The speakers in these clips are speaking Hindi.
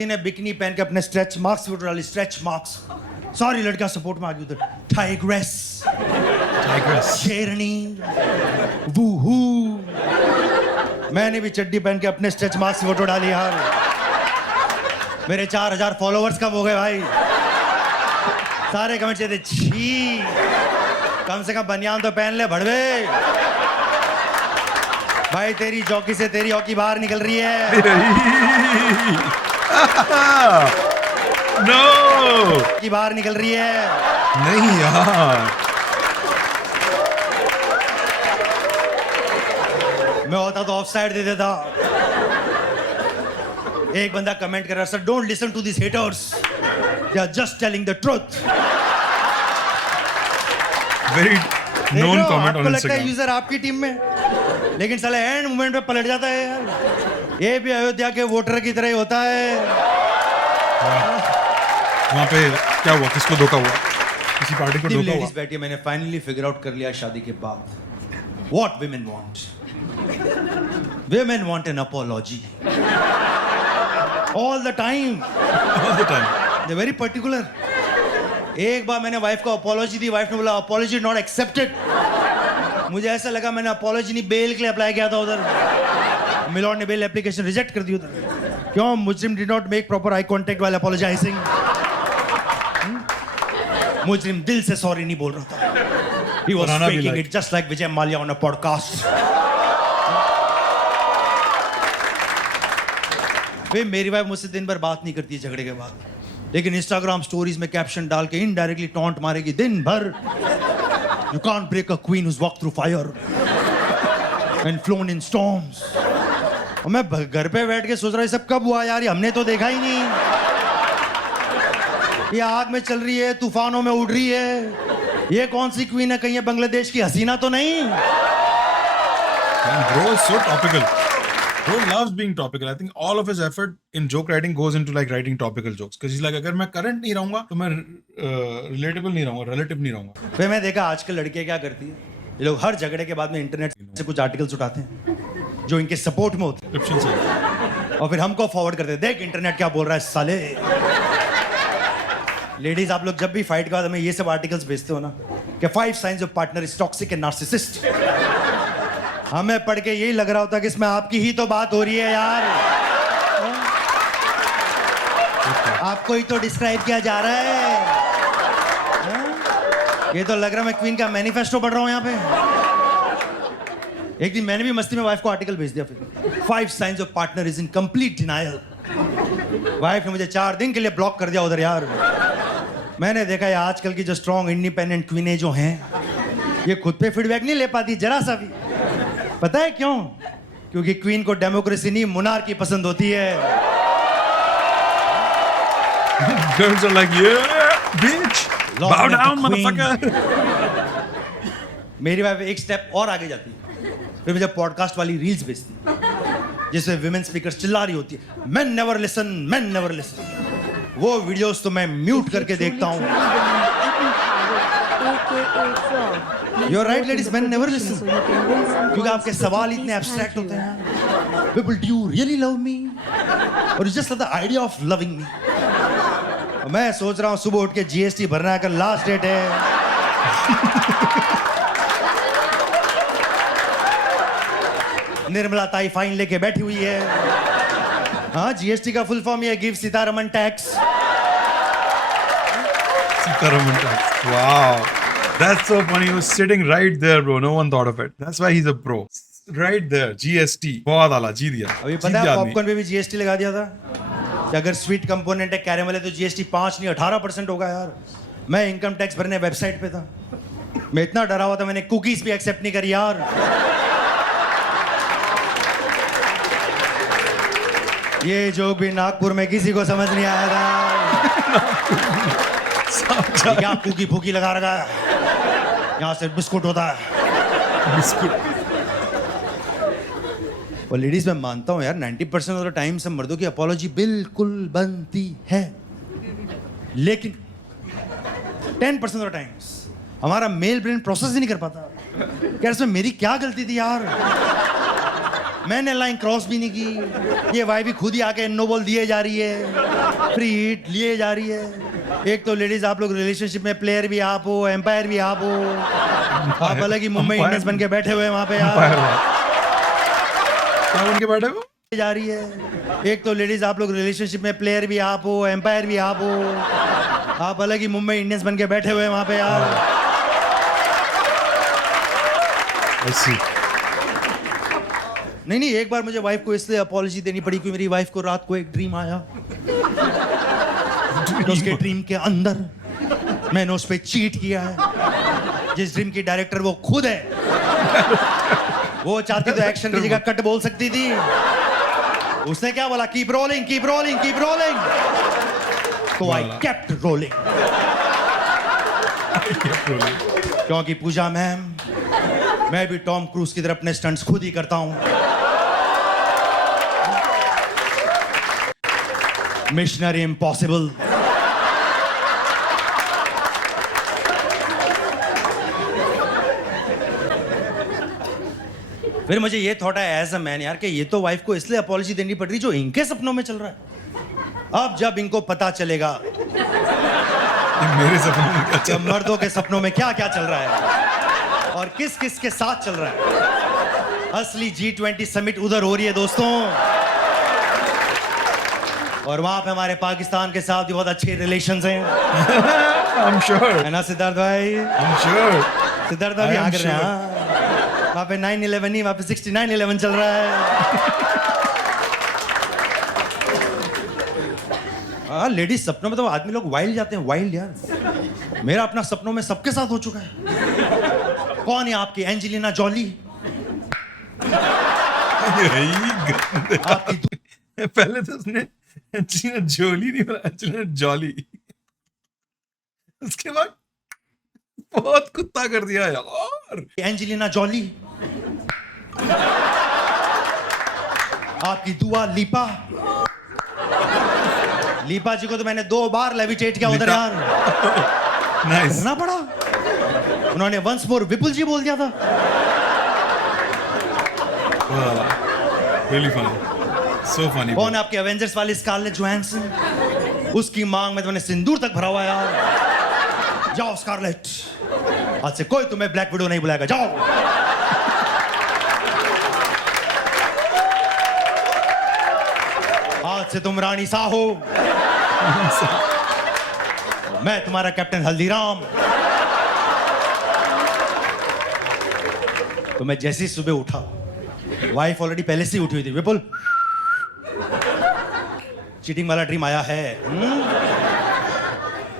ने बिकनी पहन के अपने स्ट्रेच मार्क्स फोटो डाली, स्ट्रेच मार्क्स। सॉरी लड़का सपोर्ट में आ गई उधर। टाइग्रेस, शेरनी, वूहू। मैंने भी चड्डी पहन के अपने स्ट्रेच मार्क्स फोटो डाली यार। मेरे 4000 फॉलोवर्स कम हो गए भाई। सारे कमेंट थे छी, कम से कम बनियान तो पहन ले भड़वे। भाई तेरी जॉकी से तेरी हॉकी बाहर निकल रही है। नो की बाहर निकल रही है। नहीं यार, मैं होता तो ऑफ साइड दे देता। एक बंदा कमेंट कर रहा, sir don't listen to this haters, they are just telling the truth. Very known comment on आपको लगता है इंस्टाग्राम। यूजर आपकी टीम में, लेकिन साले एंड मोमेंट पे पलट जाता है यार। ये भी अयोध्या के वोटर की तरह ही होता है। वहाँ पे क्या हुआ, किसको धोखा हुआ? किसी पार्टी को धोखा हुआ? लेडीज बैठी, मैंने फाइनली फिगर आउट कर लिया शादी के बाद what women want. Women want an apology all the time. All the time. They're very particular. एक बार मैंने वाइफ को अपॉलॉजी दी, वाइफ ने बोला अपॉलॉजी नॉट एक्सेप्टेड। मुझे ऐसा लगा मैंने अपॉलॉजी नहीं बेल के लिए अप्लाई किया था उधर। मिलॉर्ड ने बेल एप्लीकेशन रिजेक्ट कर दी उधर। क्यों? मुजरिम did not make proper eye contact while apologizing. मुजरिम दिल से सॉरी नहीं बोल रहा था। He was faking it just like Vijay Mallya on a podcast. वे मेरी वाइफ मुझसे दिन भर बात नहीं करती है झगड़े के बाद, लेकिन इंस्टाग्राम स्टोरीज में कैप्शन डाल के इनडायरेक्टली टॉन्ट मारेगी दिन भर। You can't break a queen who's walked through fire and flown in storms. और मैं घर पे बैठ के सोच रहा हूँ सब कब हुआ यार, ये हमने तो देखा ही नहीं। ये आग में चल रही है, तूफानों में उड़ रही है, ये कौन सी क्वीन है? कहीं ये बांग्लादेश की हसीना तो नहीं? And bro is so topical. Bro loves being topical. I think all of his effort in joke writing goes into like writing topical jokes. Because he's like, अगर मैं current नहीं रहूँगा तो मैं relatable नहीं रहूँगा, relative नहीं रहूँगा. फिर मैं देखा आजकल लड़कियां क्या करती है, ये लोग हर झगड़े के बाद में इंटरनेट से कुछ आर्टिकल्स उठाते हैं जो इनके सपोर्ट में होते Description से. हैं और फिर हमको फॉरवर्ड करते हैं, देख इंटरनेट क्या बोल रहा है साले। लेडीज आप लोग जब भी फाइट के बाद हमें ये सब आर्टिकल्स भेजते हो ना कि 5 science of partner is toxic and narcissist, हमें पढ़ के यही लग रहा होता कि इसमें आपकी ही तो बात हो रही है यार। आपको ही तो डिस्क्राइब किया जा रहा है। ये तो लग रहा है मैं क्वीन का मैनिफेस्टो पढ़ रहा हूं यहाँ पे। एक दिन मैंने भी मस्ती में वाइफ को आर्टिकल भेज दिया, फिर 5 science of partner is in complete denial. Wife ने मुझे 4 दिन के लिए ब्लॉक कर दिया उधर यार। मैंने देखा है आजकल की जो स्ट्रॉन्ग इंडिपेंडेंट क्वीनें जो हैं, ये खुद पे फीडबैक नहीं ले पाती जरा सा भी। पता है क्यों? क्योंकि क्वीन को डेमोक्रेसी नहीं मोनार्की पसंद होती है। Girls are like, yeah, bitch, bow down, motherfucker. मेरी वाइफ एक स्टेप और आगे जाती है, फिर मुझे पॉडकास्ट वाली रील्स भेजती है जिसमें विमेन स्पीकर्स चिल्ला रही होती है, men never listen, men never listen। वो वीडियोस तो मैं म्यूट करके देखता हूँ। You're right, ladies, men never listen। क्योंकि आपके सवाल इतने एब्स्ट्रैक्ट होते हैं। People, do you really love me? Or you just love the idea of loving me? मैं सोच रहा हूँ सुबह उठ के GST भरना है, कल लास्ट डेट है। निर्मला ताई फाइन लेके बैठी हुई है। हाँ, GST का फुल फॉर्म ये give Sitharaman tax. Sitaraman tax. Wow. That's so funny. He was sitting right there, bro. No one thought of it. That's why he's a pro. Right there. GST. बहुत आला, जीत गया. अभी पता है पॉपकॉर्न पे भी GST लगा दिया था कि अगर स्वीट कंपोनेंट है कैरेमल है तो GST 5 नहीं 18% होगा यार। मैं इनकम टैक्स भरने वेबसाइट पे था, मैं इतना डरा हुआ था मैंने कुकीज भी एक्सेप्ट नहीं करी यार। ये जोक भी नागपुर में किसी को समझ नहीं आया था। क्या कुकी फूकी लगा रखा है, यहाँ से बिस्कुट होता है। बिस्कुट। और लेडीज मैं मानता हूँ यार 90% ऑफ द टाइम सब मर्दों की अपॉलॉजी बिल्कुल बनती है, लेकिन 10% ऑफ द टाइम्स हमारा मेल ब्रेन प्रोसेस ही नहीं कर पाता। क्या इसमें मेरी क्या गलती थी यार? मैंने लाइन क्रॉस भी नहीं की, ये वाई भी खुद ही आके नो बॉल दिए जा रही है, फ्री हिट लिए जा रही है। एक तो लेडीज आप लोग रिलेशनशिप में प्लेयर भी आप हो, एम्पायर भी आप हो, आप अलग ही मुंबई इंडियंस बन के बैठे हुए वहां पे यार। क्या बन के बैठे हो? जा रही है। एक तो लेडीज आप लोग रिलेशनशिप में प्लेयर भी आप हो, एम्पायर भी आप हो, आप अलग ही मुंबई इंडियंस बन के बैठे हुए वहां पे यार। नहीं, एक बार मुझे वाइफ को इसलिए अपॉलॉजी देनी पड़ी क्योंकि मेरी वाइफ को रात को एक ड्रीम आया, तो उसके ड्रीम के अंदर मैंने उस पर चीट किया है। जिस ड्रीम की डायरेक्टर वो खुद है, वो चाहती तो एक्शन की जगह कट बोल सकती थी। उसने क्या बोला? Keep rolling, keep rolling, keep rolling. तो आई केप्ट रोलिंग। क्योंकि पूजा मैम, मैं भी टॉम क्रूज की तरह अपने स्टंट्स खुद ही करता हूं। Missionary impossible. फिर मुझे ये थॉट आया एज अ मैन यार कि ये तो वाइफ को इसलिए अपॉलॉजी देनी पड़ रही जो इनके सपनों में चल रहा है। अब जब इनको पता चलेगा मेरे सपनों में क्या जब मर्दों के सपनों में क्या क्या चल रहा है और किस किस के साथ चल रहा है। असली G20 समिट उधर हो रही है दोस्तों, और वहां पे हमारे पाकिस्तान के साथ भी बहुत अच्छे रिलेशंस हैं। I'm sure. है ना सिद्धार्थ भाई? I'm sure. सिद्धार्थ भाई आ कर रहे हैं। वहां पे 9/11 नहीं, वहां पे 69/11 चल रहा है। हाँ, लेडीज सपनों में तो आदमी लोग वाइल्ड जाते हैं, वाइल्ड यार। मेरा अपना सपनों में सबके साथ हो चुका है। कौन है आपकी? Angelina Jolie. आपकी पहले तो उसने एंजेलिना जोली नहीं बोला, एंजेलिना जॉली। उसके बाद बहुत कुत्ता कर दिया यार। Angelina Jolie. आपकी दुआ लिपा। लिपा जी को तो मैंने 2 बार लेविटेट किया उधर यार। नाइस। करना पड़ा। उन्होंने वंस मोर विपुल जी बोल दिया था। Really funny. So funny. कौन है आपके एवेंजर्स वाली स्कारलेट जोहानसन? उसकी मांग में तुमने सिंदूर तक भरा हुआ यार। जाओ स्कारलेट, आज से कोई तुम्हें ब्लैक विडो नहीं बुलाएगा, जाओ। आज से तुम रानी साहो, मैं तुम्हारा कैप्टन हल्दीराम। तो मैं जैसे ही सुबह उठा, वाइफ ऑलरेडी पहले से ही उठी हुई थी। विपुल, चीटिंग वाला ड्रीम आया है।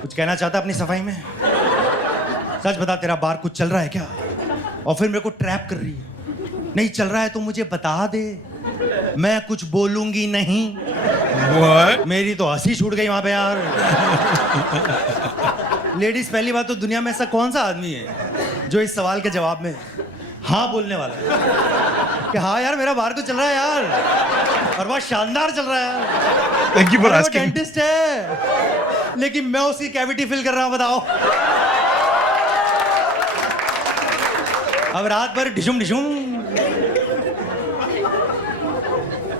कुछ कहना चाहता अपनी सफाई में? सच बता, तेरा बार कुछ चल रहा है क्या? और फिर मेरे को ट्रैप कर रही है। नहीं चल रहा है तो मुझे बता दे, मैं कुछ बोलूंगी नहीं। What? मेरी तो हंसी छूट गई वहां पे यार। लेडीज, पहली बात तो दुनिया में ऐसा कौन सा आदमी है जो इस सवाल के जवाब में हाँ बोलने वाला है कि हाँ यार मेरा बाहर तो चल रहा है यार, और बहुत शानदार चल रहा है। Thank you for वो asking. डेंटिस्ट है, लेकिन मैं उसकी कैविटी फिल कर रहा हूं, बताओ। अब रात भर ढिशुम ढिशुम।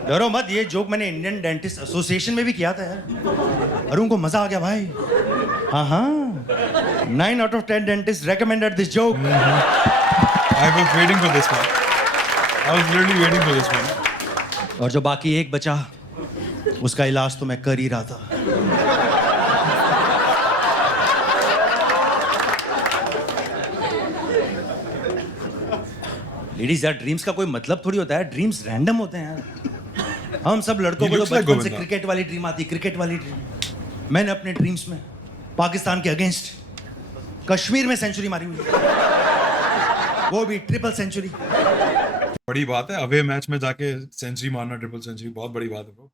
डरो मत, ये जोक मैंने इंडियन डेंटिस्ट एसोसिएशन में भी किया था यार, और उनको मजा आ गया भाई। हाँ, 9 out of 10 dentists recommended this joke. I was waiting for this one. I was literally waiting for this one. और जो बाकी एक बचा, उसका इलाज तो मैं कर ही रहा था। लेडीज यार, ड्रीम्स का कोई मतलब थोड़ी होता है, ड्रीम्स रैंडम होते हैं यार। हम सब लड़कों को तो बचपन से क्रिकेट वाली ड्रीम आती, क्रिकेट वाली ड्रीम। मैंने अपने ड्रीम्स में पाकिस्तान के अगेंस्ट कश्मीर में सेंचुरी मारी हुई है, वो भी ट्रिपल सेंचुरी। बड़ी बात है अवे मैच में जाके सेंचुरी मारना, ट्रिपल सेंचुरी, बहुत बड़ी बात है bro.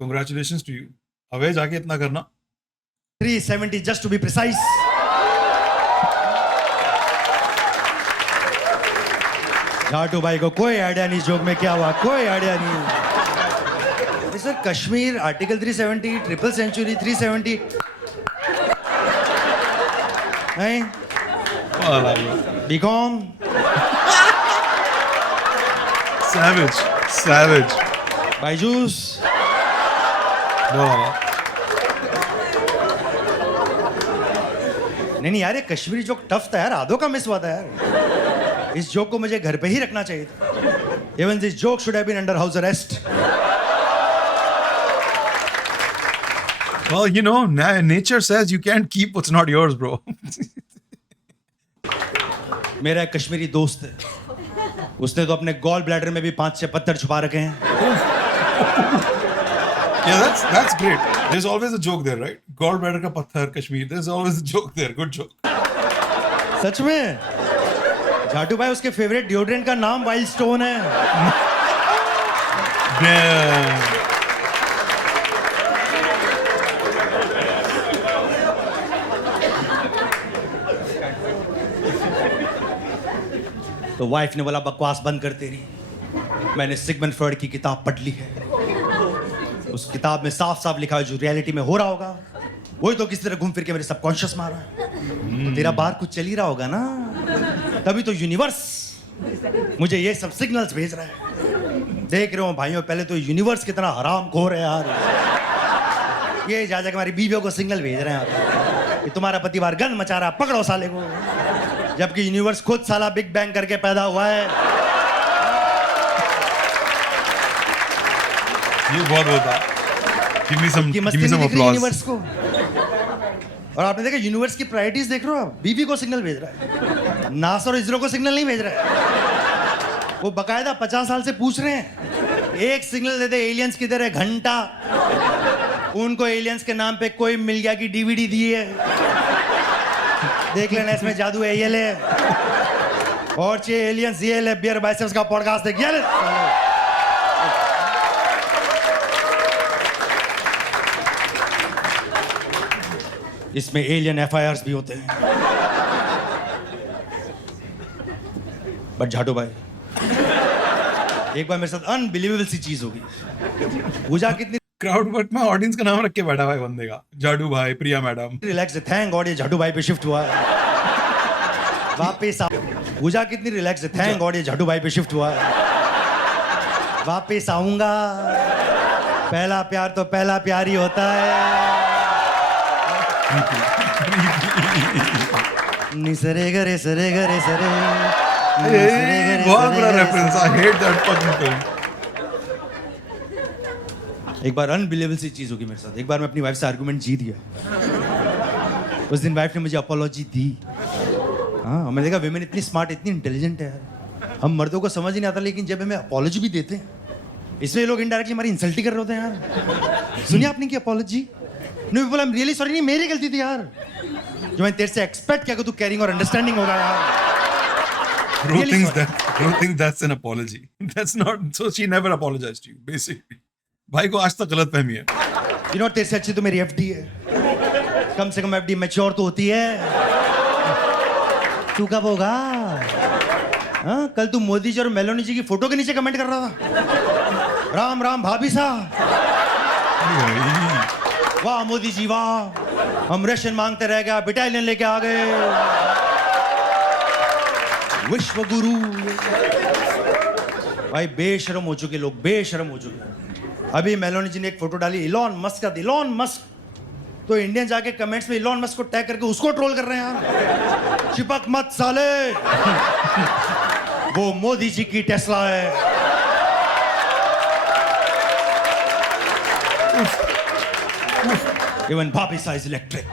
Congratulations to you, away जाके इतना करना। 370 जस्ट टू बी प्रिसाइज। घाटू भाई को कोई आइडिया नहीं जोक में क्या हुआ, कोई आइडिया नहीं। Sir Kashmir, article 370, triple century, 370 नहीं, बीकॉम Savage. Savage. बाईजूस वाह। नहीं यार, ये कश्मीरी जोक टफ था यार, आधो का मिस हुआ था यार। इस जोक को मुझे घर पे ही रखना चाहिए था। Even this joke should have been under house arrest. Well, you know, nature says you can't keep what's not yours, bro. मेरा एक कश्मीरी दोस्त है, उसने तो अपने गॉल ब्लैडर में भी 5-6 पत्थर छुपा रखे हैं। Yeah, that's great. There's always a joke there, right? Gallbladder ka patthar, Kashmir. There's always a joke there. Good joke. सच में जाटू भाई, उसके फेवरेट डिओड्रेंट का नाम वाइल्ड स्टोन है। Damn. तो वाइफ ने बोला बकवास बंद कर तेरी, मैंने सिगमंड फ्रॉइड की किताब पढ़ ली है। उस किताब में साफ साफ लिखा है जो रियलिटी में हो रहा होगा वही तो किसी तरह घूम फिर के मेरे सबकॉन्शियस में आ रहा है। तो तेरा बाहर कुछ चल ही रहा होगा ना, तभी तो यूनिवर्स मुझे ये सब सिग्नल्स भेज रहा है। देख रहे हो भाइयों, पहले तो यूनिवर्स कितना हराम खोर है यार। ये जा जाकर हमारी बीवियों को सिग्नल भेज रहे हैं कि तुम्हारा पति बाहर गंद मचा रहा है, पकड़ो साले को। जबकि यूनिवर्स खुद साला बिग बैंग करके पैदा हुआ है। ये बहुत होता। Give me some, की give मस्ती me नहीं some दिख रही applause. यूनिवर्स को। और आपने देखा यूनिवर्स की प्रायोरिटीज देख रहे हो आप, बीबी को सिग्नल भेज रहा है, नासा और इसरो को सिग्नल नहीं भेज रहा है। वो बकायदा 50 साल से पूछ रहे हैं, एक सिग्नल दे दे एलियंस किधर है, घंटा। उनको एलियंस के नाम पे कोई मिल गया की डीवीडी दी है, देख लेना इसमें जादू है, ये ले। और चाहिए एलियंस, ये ले बियर बाइसेप्स का पॉडकास्ट देख, ये ले। इसमें एलियन एफआईआर्स भी होते हैं। बट झाटू भाई, एक बार मेरे साथ अनबिलीवेबल सी चीज होगी। पूजा कितनी क्राउड वर्क में ऑडियंस का नाम रख के बैठा हुआ है बंदे का, जाडू भाई, प्रिया मैडम। रिलैक्स है, थैंक गॉड ये झाटू भाई पे शिफ्ट हुआ है। वापिस पूजा कितनी रिलैक्स है, थैंक गॉड ये झाटू भाई पे शिफ्ट हुआ है। वापिस आऊंगा, पहला प्यार तो पहला प्यार ही होता है। निसरे गरे सरे गरे सरे, बहुत बड़ा reference. I hate that fucking film. एक बार अनबिलीवेबल सी चीज होगी मेरे साथ। एक बार मैं अपनी वाइफ से आर्गुमेंट जीत गया। उस दिन वाइफ ने मुझे अपोलॉजी दी। हाँ, मैंने देखा विमेन इतनी स्मार्ट, इतनी इंटेलिजेंट है यार। हम मर्दों को समझ ही नहीं आता, लेकिन जब हमें अपोलॉजी भी देते हैं इसमें लोग इनडायरेक्टली हमारी इंसल्ट ही कर रहे होते हैं यार। सुनिए आपने की अपोलॉजी, नो बोला आई एम रियली सॉरी, नहीं मेरी गलती थी यार, जो मैं तेरे से एक्सपेक्ट किया कि तू केयरिंग और अंडरस्टैंडिंग होगा यार। Bro thinks that's an apology. That's not, so she never apologized to you, basically. भाई को आज तक गलत फहमी है। You know, तेरे से अच्छी तो मेरी एफडी है, कम से कम एफडी मैच्योर तो होती है। तू कब होगा? हाँ, कल तू मोदी जी और मेलोनी जी की फोटो के नीचे कमेंट कर रहा था, राम राम भाभी साहब, वाह मोदी जी वाह, हम राशन मांगते रह गया, बटालियन लेके आ गए, विश्व गुरु। भाई बेशरम हो चुके लोग, बेशरम हो चुके। अभी मेलोनी जी ने एक फोटो डाली इलॉन मस्क का, इलॉन मस्क तो इंडियन जाके कमेंट्स में इलॉन मस्क को टैग करके उसको ट्रोल कर रहे हैं यार। चिपक मत साले, वो मोदी जी की टेस्ला है। इवन भाभी साइज इलेक्ट्रिक।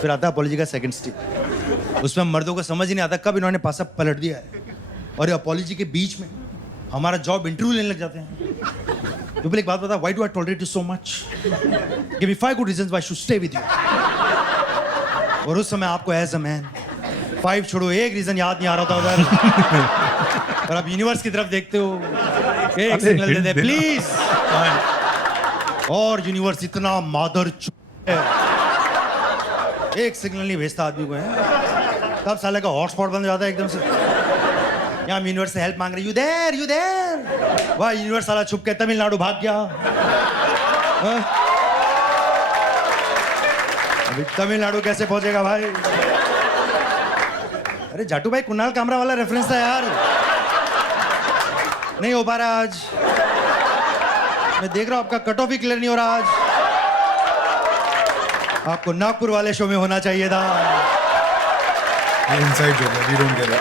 फिर आता है अपॉलॉजी का सेकंड स्टेज। उसमें मर्दों को समझ ही नहीं आता कब इन्होंने पासा पलट दिया है, और ये अपॉलॉजी के बीच में हमारा जॉब इंटरव्यू लेने लग जाते हैं। तो एक बात बता, why do I tolerate you so much? Give me 5 good reasons why I should stay with you. और उस समय आपको एज अ मैन 5 छोड़ो, एक रीजन याद नहीं आ रहा था उधर, और आप यूनिवर्स की तरफ देखते हो, एक सिग्नल दे दे प्लीज। और यूनिवर्स इतना मादर है, एक सिग्नल नहीं भेजता आदमी को है, तब साले का हॉटस्पॉट बंद हो जाता है एकदम से। यहाँ यूनिवर्स से हेल्प मांग रही, यू देयर, वाह यूनिवर्स साला छुप के तमिलनाडु भाग गया। अभी तमिलनाडु कैसे पहुंचेगा भाई? अरे जाटू भाई कुणाल कामरा वाला रेफरेंस था यार, नहीं हो पा रहा आज। मैं देख रहा हूं आपका कट ऑफ ही क्लियर नहीं हो रहा आज। आपको नागपुर वाले शो में होना चाहिए था। इनसाइड जोक है, we don't get it.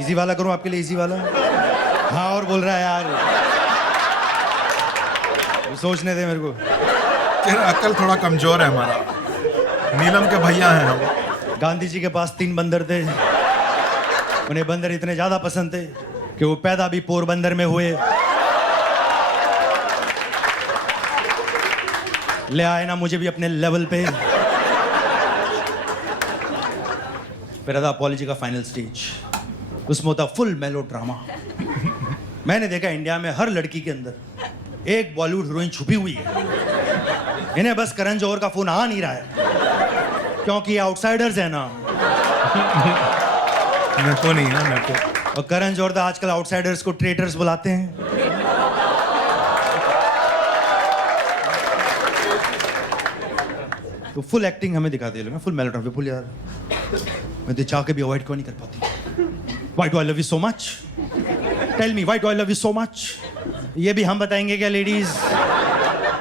Easy वाला करूं आपके लिए, इजी वाला। हाँ और बोल रहा है यार, सोचने दे मेरे को। तेरा अक्ल थोड़ा कमजोर है हमारा, नीलम के भैया हैं हम। गांधी जी के पास 3 बंदर थे, उन्हें बंदर इतने ज्यादा पसंद थे कि वो पैदा भी पोरबंदर में हुए। ले आए ना मुझे भी अपने लेवल पे। फिर था अपॉलॉजी का फाइनल स्टेज, उसमें होता फुल मेलो ड्रामा। मैंने देखा इंडिया में हर लड़की के अंदर एक बॉलीवुड हीरोइन छुपी हुई है। इन्हें बस करण जौहर का फोन आ नहीं रहा है, क्योंकि आउटसाइडर्स है ना। मैं तो नहीं है, मैं तो। और करण जौहर आजकल आउटसाइडर्स को ट्रेटर्स बुलाते हैं। तो फुल एक्टिंग हमें दिखा दे, फुल मेलोड्रामा। फुल यार मैं तो चाह के भी अवॉइड क्यों नहीं कर पाती। Why do I love you so much? Tell me, why do I love you so much? ये भी हम बताएंगे क्या लेडीज?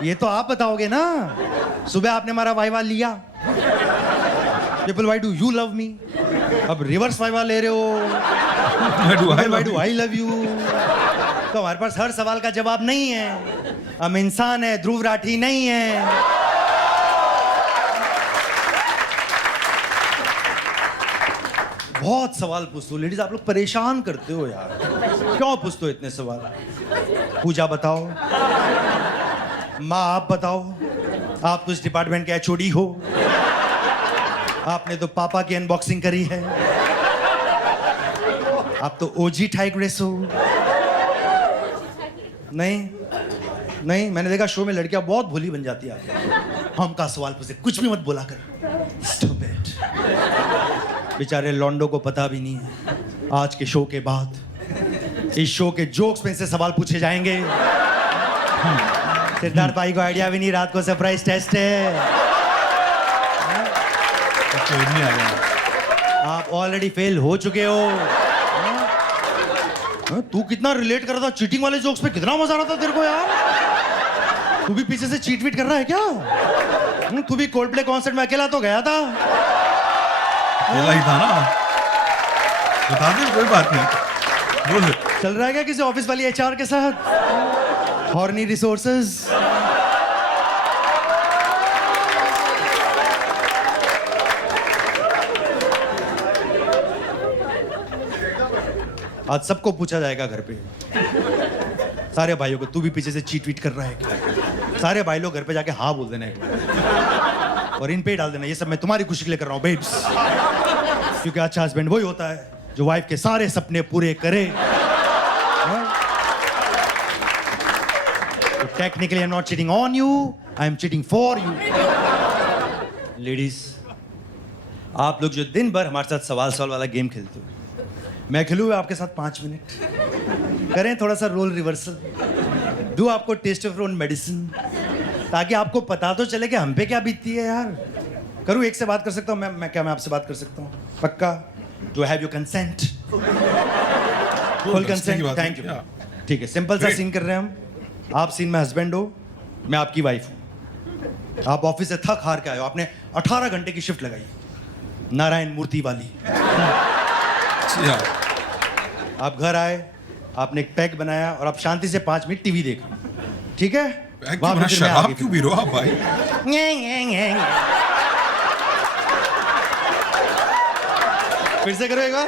ये तो आप बताओगे ना। सुबह आपने हमारा वाइवा लिया, People, why do you love me? अब रिवर्स वाइवा ले रहे हो, why do I love you? तो हमारे पास हर सवाल का जवाब नहीं है। हम इंसान है, ध्रुव राठी नहीं है। बहुत सवाल पूछते हो लेडीज, आप लोग परेशान करते हो यार। क्यों पूछते हो इतने सवाल? पूजा बताओ, माँ आप बताओ, आप तो इस डिपार्टमेंट के एचओडी हो, आपने तो पापा की अनबॉक्सिंग करी है, आप तो ओजी टाइग्रेस हो। नहीं नहीं, मैंने देखा शो में लड़कियां बहुत भोली बन जाती है। हम का सवाल पूछे, कुछ भी मत बोला कर। Stop it. बेचारे लॉन्डो को पता भी नहीं है आज के शो के बाद इस शो के जोक्स में से सवाल पूछे जाएंगे। सिद्धार्थ भाई को आइडिया भी नहीं, रात को सरप्राइज टेस्ट है। आप ऑलरेडी फेल हो चुके हो। तू कितना रिलेट कर रहा था चीटिंग वाले जोक्स पे, कितना मजा आ रहा था तेरे को यार। तू भी पीछे से चीट वीट कर रहा है क्या? तू भी कोल्डप्ले कॉन्सर्ट में अकेला तो गया था। अकेला ही था ना, बता दे, कोई बात नहीं, बोल। चल रहा है क्या किसी ऑफिस वाली एचआर के साथ? Horny resources. आज सबको पूछा जाएगा घर पे, सारे भाइयों को, तू भी पीछे से चीट वीट कर रहा है क्या? सारे भाई लोग घर पे जाके हाँ बोल देना एक बार, और इन पे डाल देना ये सब मैं तुम्हारी खुशी के लिए कर रहा हूँ बेब्स। क्योंकि अच्छा हस्बैंड वही होता है जो वाइफ के सारे सपने पूरे करे। Technically I am not cheating on you, I am cheating for you. Ladies, आप लोग जो दिन भर हमारे साथ सवाल सवाल वाला गेम खेलते हो, मैं खेलूँ आपके साथ 5 मिनट। करें थोड़ा सा रोल रिवर्सल, दूं आपको टेस्ट ऑफ ओन मेडिसिन, ताकि आपको पता तो चले कि हम पे क्या बीतती है यार। करूँ, एक से बात कर सकता हूँ मैं आपसे बात कर सकता हूँ? पक्का? Do have your consent? Full consent, thank you. ठीक है, सिंपल सा सीन कर रहे हैं हम। आप सीन में हस्बैंड हो, मैं आपकी वाइफ हूँ। आप ऑफिस से थक हार के आए हो, आपने 18 घंटे की शिफ्ट लगाई, नारायण मूर्ति वाली। आप घर आए, आपने एक पैक बनाया और आप शांति से 5 मिनट टीवी देखो, ठीक है? शराब क्यों पी रहे हो आप भाई? फिर से करो एक बार।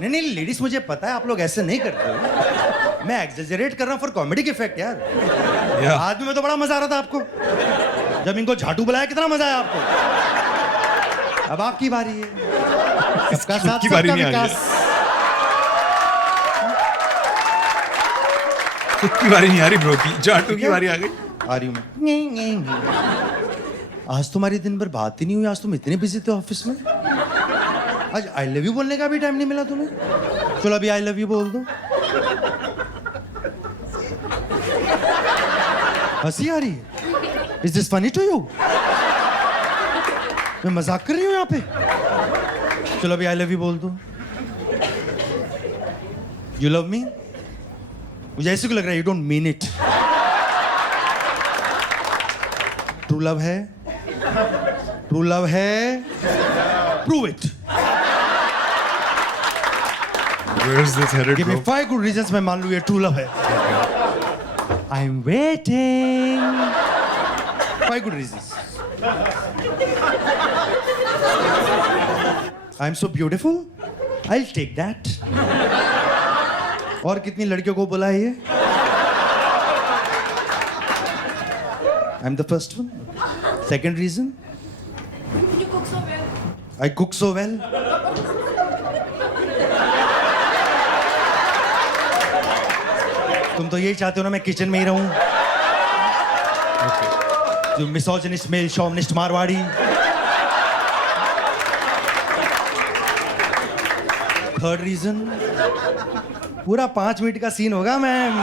नहीं, लेडीज मुझे पता है आप लोग ऐसे नहीं करते हो। मैं एक्सेजरेट कर रहा हूँ फॉर कॉमेडी इफेक्ट यार। आज में तो बड़ा मजा आ रहा था आपको, जब इनको झाटू बुलाया कितना मजा आया आपको। अब आपकी बारी है, सबका साथ सबका विकास। खुद की बारी नहीं आ रही ब्रो की, झाटू की बारी आ गई। आ रही हूँ मैं। आज तुम्हारी दिन भर बात ही नहीं हुई, आज तुम इतने बिजी थे ऑफिस में। आज आई लव यू बोलने का भी टाइम नहीं मिला तुम्हें। चलो अभी आई लव यू बोल दो। हंसी आ रही है? Is this funny to you? मैं मजाक कर रही हूँ यहाँ पे? चलो अभी आई लव यू बोल दो। You love me? मुझे ऐसे क्यों लग रहा है you don't mean it? True love है? ट्रू लव है? Prove it. Where is this headed, Give me bro? 5 good reasons मैं मान लूँ ये ट्रू लव है। I'm waiting. 5 good reasons. I'm so beautiful. I'll take that. और कितनी लड़कियों को बोला है ये? I'm the first one. Second reason. You cook so well. I cook so well. तुम तो यही चाहते हो ना मैं किचन में ही रहूं? जो misogynist male chauvinist Marwari. Third reason, पूरा 5 मिनट का सीन होगा मैम,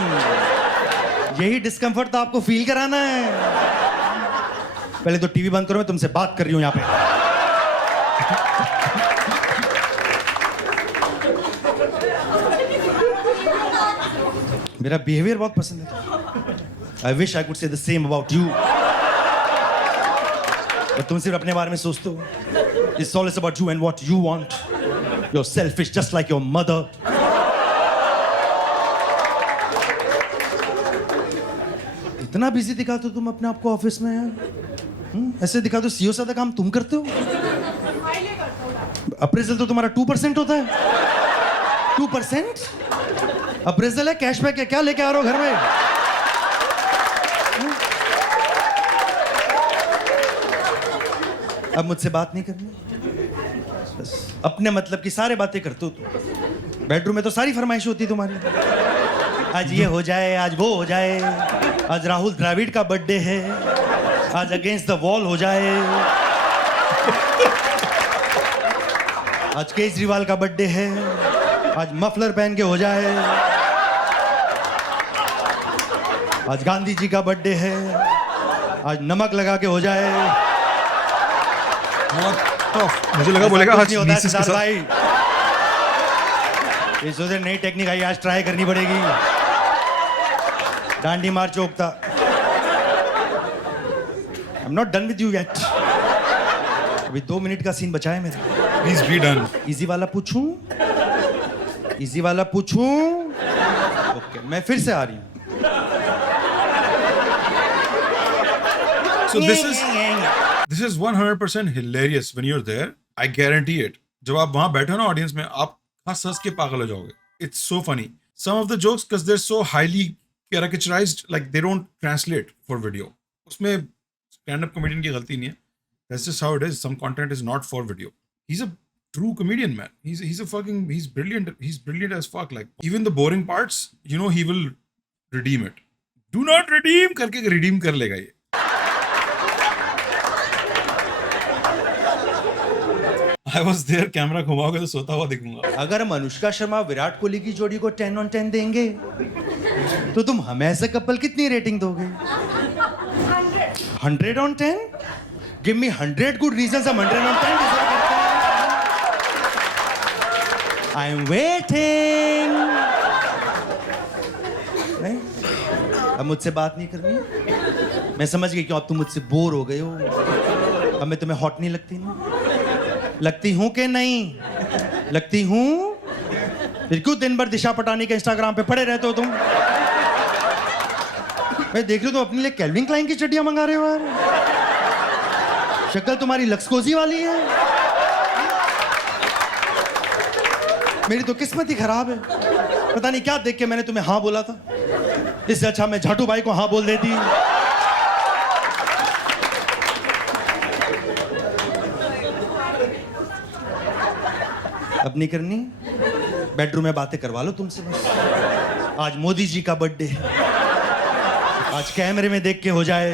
यही डिस्कम्फर्ट तो आपको फील कराना है। पहले तो टीवी बंद करो, मैं तुमसे बात कर रही हूं यहाँ पे। मेरा बिहेवियर बहुत पसंद है। I wish I could say the same about you. But तुम सिर्फ अपने बारे में सोचते हो। It's all about you and what you want. You are selfish just like your mother. इतना बिजी दिखाते हो तुम अपने आप को ऑफिस में यार। ऐसे दिखा दो सीईओ से काम तुम करते हो। अप्रेजल तो तुम्हारा 2% होता है। 2%? अप्रेजल है, कैशबैक है, क्या लेके आ रहे हो घर में? अब मुझसे बात नहीं करनी, बस अपने मतलब की सारी बातें करते हो तुम। बेडरूम में तो सारी फरमाइश होती है तुम्हारी। आज ये हो जाए, आज वो हो जाए, आज राहुल द्रविड़ का बर्थडे है, आज अगेंस्ट द वॉल हो जाए, आज केजरीवाल का बर्थडे है, आज मफलर पहन के हो जाए, आज गांधी जी का बर्थडे है, आज नमक लगा के हो जाए। मुझे लगा बोलेगा कुछ नहीं होता है नीसिस के सिद्धार्थ साथ। भाई। इस वजह से नई टेक्निक आई, आज ट्राई करनी पड़ेगी। डांडी मार चौकता। I am not done with you yet. अभी 2 मिनट का सीन बचा है मेरा। Please be done. इजी वाला पूछूं? इजी वाला पूछूं? ओके, मैं फिर से आ रही हूं। So this is 100% hilarious when you're there. I guarantee it. जब आप वहां बैठे हो ना ऑडियंस में, आप हंस हंस के पागल हो जाओगे. It's so funny. Some of the jokes, because they're so highly caricaturized, like they don't translate for video. उसमें stand-up comedian की गलती नहीं है. That's just how it is. Some content is not for video. He's a true comedian, man. He's brilliant. He's brilliant as fuck. Like even the boring parts, you know, he will redeem it. Do not redeem करके redeem कर लेगा ये. I was there, कैमरा घुमाओगे तो सोता हुआ दिखूंगा. अगर हम अनुष्का शर्मा विराट कोहली की जोड़ी को 10 on 10 देंगे तो तुम हमें एज अ कपल कितनी रेटिंग दोगे? 100 on 10? Give me 100 good reasons हम 100 on 10 डिजर्व करते हैं. I am waiting. नहीं? अब मुझसे बात नहीं करनी? मैं समझ गई क्यों अब तुम मुझसे बोर हो गए हो. अब मैं तुम्हें हॉट नहीं लगती ना? लगती हूं कि नहीं? लगती हूं? फिर क्यों दिन भर दिशा पटानी के इंस्टाग्राम पे पड़े रहते हो तुम? मैं देख रही हूं तुम अपने लिए कैल्विन क्लाइन की चड्डियां मंगा रहे हो यार. शक्ल तुम्हारी लक्सकोजी वाली है. मेरी तो किस्मत ही खराब है. पता नहीं क्या देख के मैंने तुम्हें हाँ बोला था. इससे अच्छा मैं झाटू भाई को हाँ बोल देती. अब नहीं करनी. बेडरूम में बातें करवा लो तुमसे बस. आज मोदी जी का बर्थडे है. आज कैमरे में देख के हो जाए.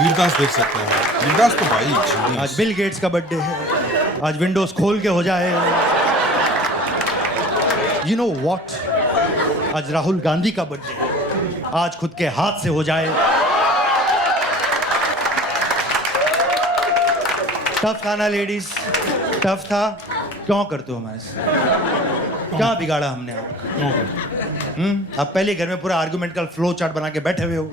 वीरदास देख सकते हैं. वीरदास तो भाई आज बिल गेट्स का बर्थडे है. आज विंडोज खोल के हो जाए. You know what? आज राहुल गांधी का बर्थडे है. आज खुद के हाथ से हो जाए. टफ था ना लेडीज, टफ था। क्यों करते हो हमारे साथ? क्या बिगाड़ा हमने आपका? क्यों करते? आप पहले घर में पूरा आर्गुमेंट का फ्लो चार्ट बना के बैठे हुए हो।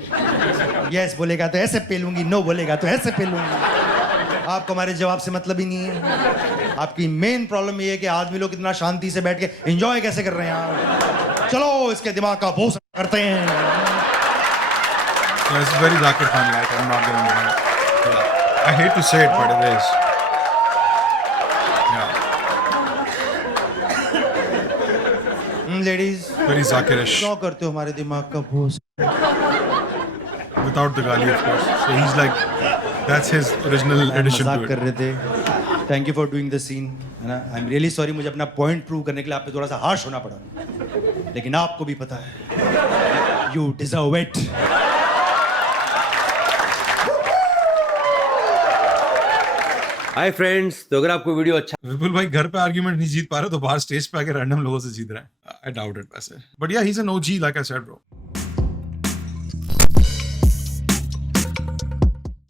यस बोलेगा तो ऐसे पे लूंगी, नो बोलेगा तो ऐसे पे लूंगी। आपको हमारे जवाब से मतलब ही नहीं है। आपकी मेन प्रॉब्लम ये है कि आदमी लोग इतना शांति से बैठ के एंजॉय कैसे कर रहे हैं यार। चलो इसके दिमाग का भूसा करते हैं। It's very Zakir Khan like. I'm not gonna lie. Yeah. I hate to say it, but it is. Yeah. Ladies Very Zakirish. क्यों करते हो हमारे दिमाग का भूसा? Without the gali, of course. So he's like, that's his original addition मजाक to कर it. रहे थे। Thank you for doing the scene, है ना। आई एम रियली सॉरी, मुझे अपना पॉइंट प्रूव करने के लिए आप पे थोड़ा सा हार्श होना पड़ा, लेकिन आपको भी पता है you deserve it. Hi friends, तो अगर आपको वीडियो अच्छा विपुल भाई घर पे आर्ग्यूमेंट नहीं जीत पा रहे तो बाहर स्टेज पे आके रैंडम लोगों से जीत रहे हैं। आई डाउट इट वैसे, बट या he is an OG like I said bro.